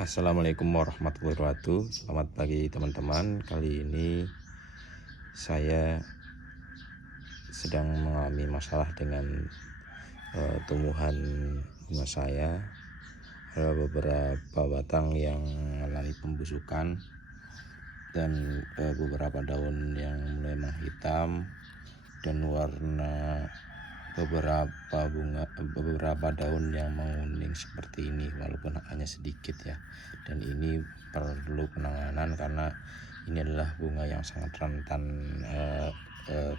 Assalamualaikum warahmatullahi wabarakatuh. Selamat pagi teman-teman. Kali ini saya sedang mengalami masalah dengan tumbuhan bunga saya. Ada beberapa batang yang mengalami pembusukan dan beberapa daun yang mulai menghitam, dan warna beberapa daun yang menguning seperti ini, walaupun hanya sedikit ya. Dan ini perlu penanganan karena ini adalah bunga yang sangat rentan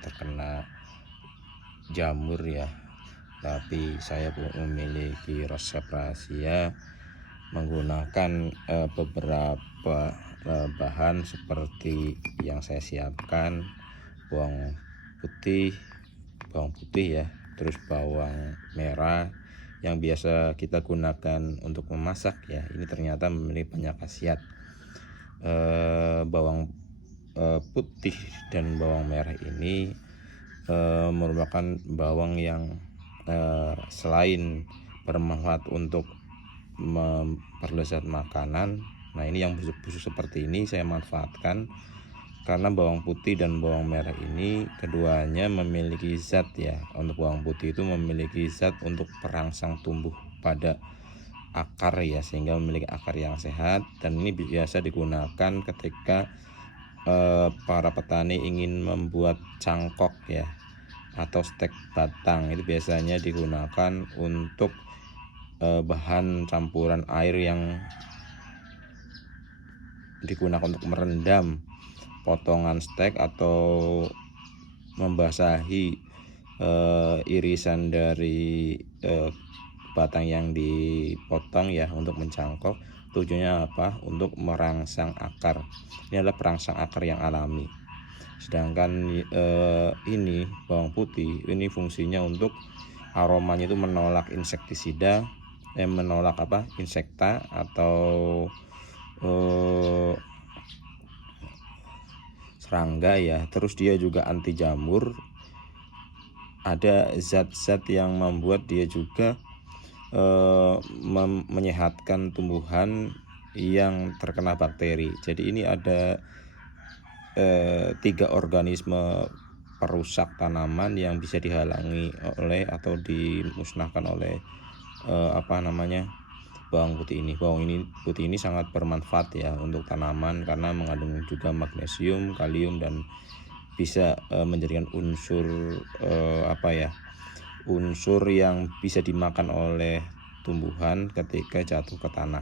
terkena jamur ya. Tapi saya memiliki resep rahasia menggunakan beberapa bahan seperti yang saya siapkan: bawang putih ya, terus bawang merah yang biasa kita gunakan untuk memasak ya. Ini ternyata memiliki banyak khasiat. Bawang putih dan bawang merah ini merupakan bawang yang selain bermanfaat untuk memperlezat makanan, nah ini yang busuk-busuk seperti ini saya manfaatkan karena bawang putih dan bawang merah ini keduanya memiliki zat ya. Untuk bawang putih itu memiliki zat untuk perangsang tumbuh pada akar ya, sehingga memiliki akar yang sehat. Dan ini biasa digunakan ketika para petani ingin membuat cangkok ya, atau stek batang. Itu biasanya digunakan untuk bahan campuran air yang digunakan untuk merendam potongan stek atau membasahi irisan dari batang yang dipotong ya, untuk mencangkok. Tujuannya apa? Untuk merangsang akar. Ini adalah perangsang akar yang alami. Sedangkan ini bawang putih ini fungsinya untuk aromanya itu menolak insektisida, menolak insekta atau serangga ya. Terus dia juga anti jamur. Ada zat-zat yang membuat dia juga menyehatkan tumbuhan yang terkena bakteri. Jadi ini ada 3 organisme perusak tanaman yang bisa dihalangi oleh atau dimusnahkan oleh bawang putih ini. Bawang putih ini sangat bermanfaat ya untuk tanaman karena mengandung juga magnesium, kalium, dan bisa menjadikan unsur unsur yang bisa dimakan oleh tumbuhan ketika jatuh ke tanah.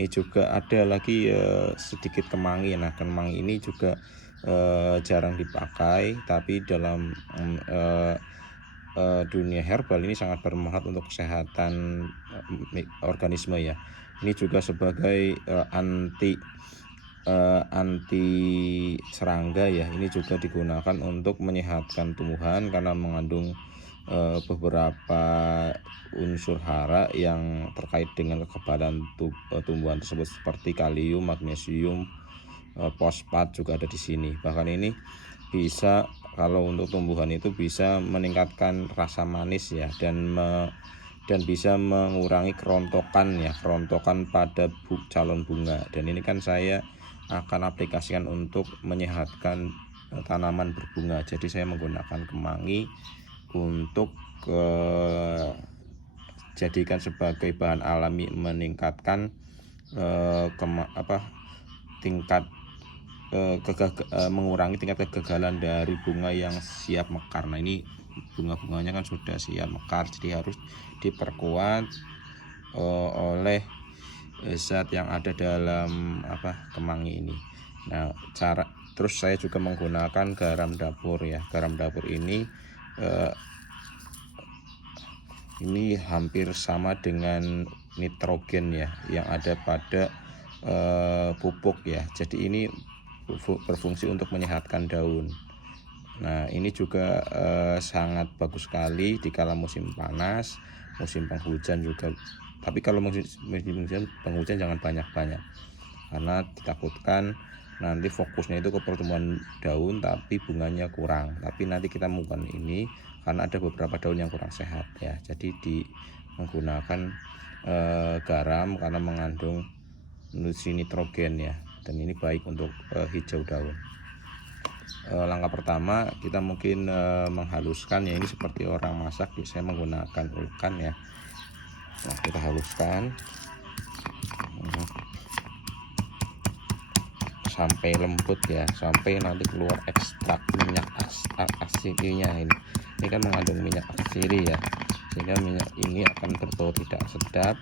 Ini juga ada lagi sedikit kemangi. Nah, kemangi ini juga jarang dipakai, tapi dalam dunia herbal ini sangat bermanfaat untuk kesehatan organisme ya. Ini juga sebagai anti serangga ya. Ini juga digunakan untuk menyehatkan tumbuhan karena mengandung beberapa unsur hara yang terkait dengan kekebalan tumbuhan tersebut, seperti kalium, magnesium, fosfat juga ada di sini. Bahkan ini bisa, kalau untuk tumbuhan itu bisa meningkatkan rasa manis ya, dan bisa mengurangi kerontokan pada calon bunga. Dan ini kan saya akan aplikasikan untuk menyehatkan tanaman berbunga. Jadi saya menggunakan kemangi untuk jadikan sebagai bahan alami, meningkatkan mengurangi tingkat kegagalan dari bunga yang siap mekar. Nah, ini bunga-bunganya kan sudah siap mekar, jadi harus diperkuat oleh zat yang ada dalam kemangi ini. Nah, terus saya juga menggunakan garam dapur ya. Garam dapur ini hampir sama dengan nitrogen ya yang ada pada pupuk ya. Jadi ini berfungsi untuk menyehatkan daun. Nah, ini juga sangat bagus sekali di kala musim panas, musim penghujan juga. Tapi kalau musim penghujan jangan banyak-banyak, karena ditakutkan nanti fokusnya itu ke pertumbuhan daun tapi bunganya kurang. Tapi nanti kita menggunakan ini karena ada beberapa daun yang kurang sehat ya. Jadi menggunakan garam karena mengandung nutrisi nitrogen ya, dan ini baik untuk hijau daun. Langkah pertama kita mungkin menghaluskan ya, ini seperti orang masak biasanya menggunakan ulkan ya. Nah, kita haluskan sampai lembut ya, sampai nanti keluar ekstrak minyak asirinya. Ini kan mengandung minyak asiri ya, sehingga minyak ini akan berbau tidak sedap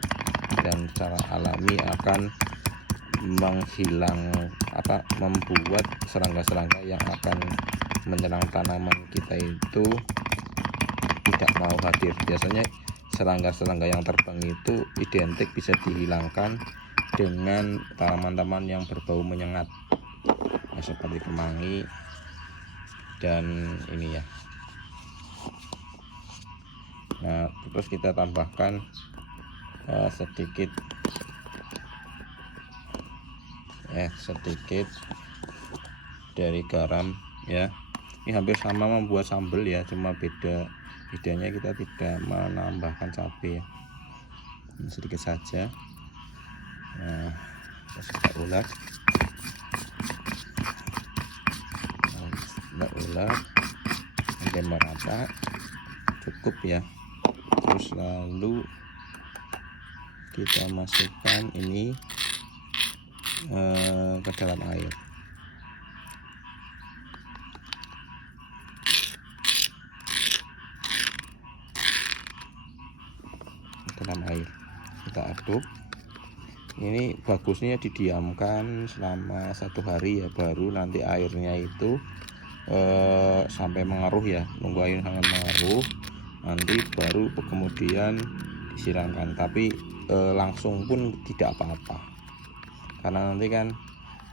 dan secara alami akan membuat serangga-serangga yang akan menyerang tanaman kita itu tidak mau hadir. Biasanya serangga-serangga yang terbang itu identik bisa dihilangkan dengan tanaman-tanaman yang berbau menyengat ya, seperti kemangi dan ini ya. Nah, terus kita tambahkan sedikit dari garam ya. Ini hampir sama membuat sambal ya, cuma bedanya kita tidak menambahkan cabai ya. Ini sedikit saja. Nah, kita ulek sampai merata, cukup ya. Terus lalu kita masukkan ini ke dalam air. Kita aduk. Ini bagusnya didiamkan selama 1 hari ya, baru nanti airnya itu sampai mengeruh ya, nunggu air sangat mengeruh, nanti baru kemudian disiramkan. Tapi langsung pun tidak apa-apa, karena nanti kan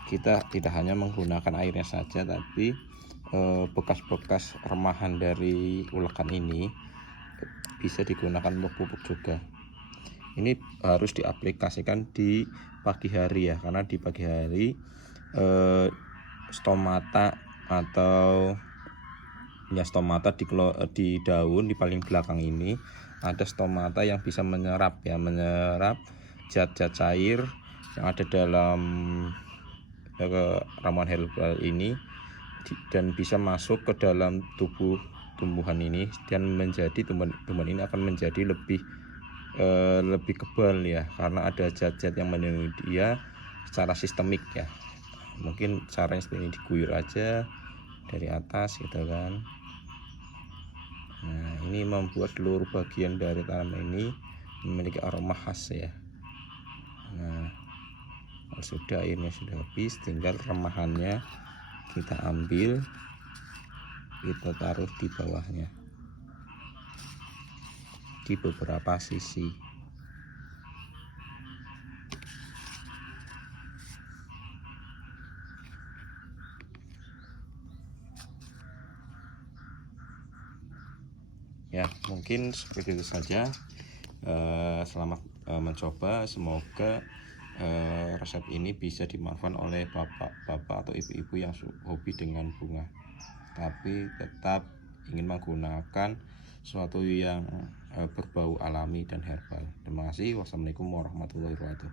kita tidak hanya menggunakan airnya saja, tapi bekas-bekas remahan dari ulekan ini bisa digunakan untuk pupuk juga. Ini harus diaplikasikan di pagi hari ya, karena di pagi hari stomata atau ya stomata di daun di paling belakang ini ada stomata yang bisa menyerap zat-zat cair yang ada dalam ramuan herbal ini dan bisa masuk ke dalam tubuh tumbuhan ini, dan menjadi tumbuhan ini akan menjadi lebih kebal ya, karena ada zat-zat yang melindungi dia secara sistemik ya. Mungkin caranya seperti ini, diguyur aja dari atas gitu kan. Nah, ini membuat seluruh bagian dari tanaman ini memiliki aroma khas ya. Nah, kalau sudah airnya sudah habis, tinggal remahannya kita ambil, kita taruh di bawahnya di beberapa sisi. Ya, mungkin seperti itu saja. Selamat mencoba. Semoga resep ini bisa dimanfaatkan oleh bapak-bapak atau ibu-ibu yang hobi dengan bunga, tapi tetap ingin menggunakan sesuatu yang berbau alami dan herbal. Terima kasih. Wassalamualaikum warahmatullahi wabarakatuh.